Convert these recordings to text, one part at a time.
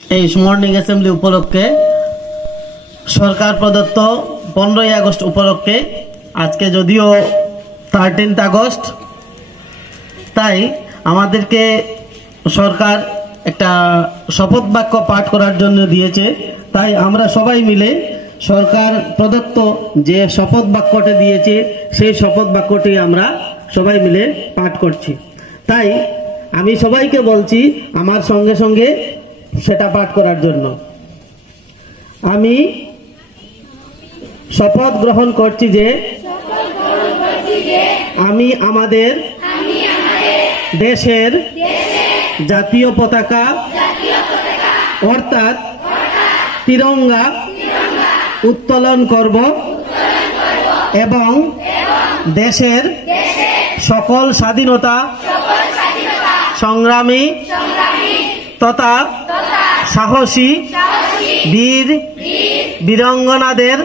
এই morning assembly উপলক্ষে সরকার প্রদত্ত 15ই আগস্ট উপলক্ষে আজকে যদিও 13th আগস্ট, তাই আমাদেরকে সরকার একটা শপথ বাক্য পাঠ করার জন্য দিয়েছে। তাই আমরা সবাই মিলে সরকার প্রদত্ত যে শপথ বাক্যটি দিয়েছে সেই শপথ বাক্যটি আমরা সবাই মিলে পাঠ করছি। তাই আমি সবাইকে বলছি আমার সঙ্গে সঙ্গে সেটা পাঠ করার জন্য। আমি শপথ গ্রহণ করছি যে আমি আমাদের দেশের জাতীয় পতাকা অর্থাৎ তিরঙ্গা উত্তোলন করব এবং দেশের সকল স্বাধীনতা সংগ্রামী তথা সাহসী বীর বীরাঙ্গনাদের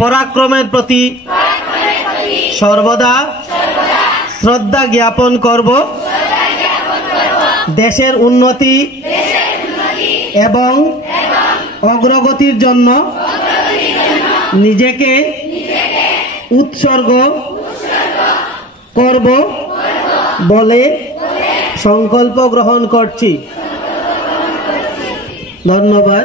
পরাক্রমের প্রতি সর্বদা শ্রদ্ধা জ্ঞাপন করব। দেশের উন্নতি এবং অগ্রগতির জন্য নিজেকে উৎসর্গ করব বলে সংকল্প গ্রহণ করছি। ধন্যবাদ।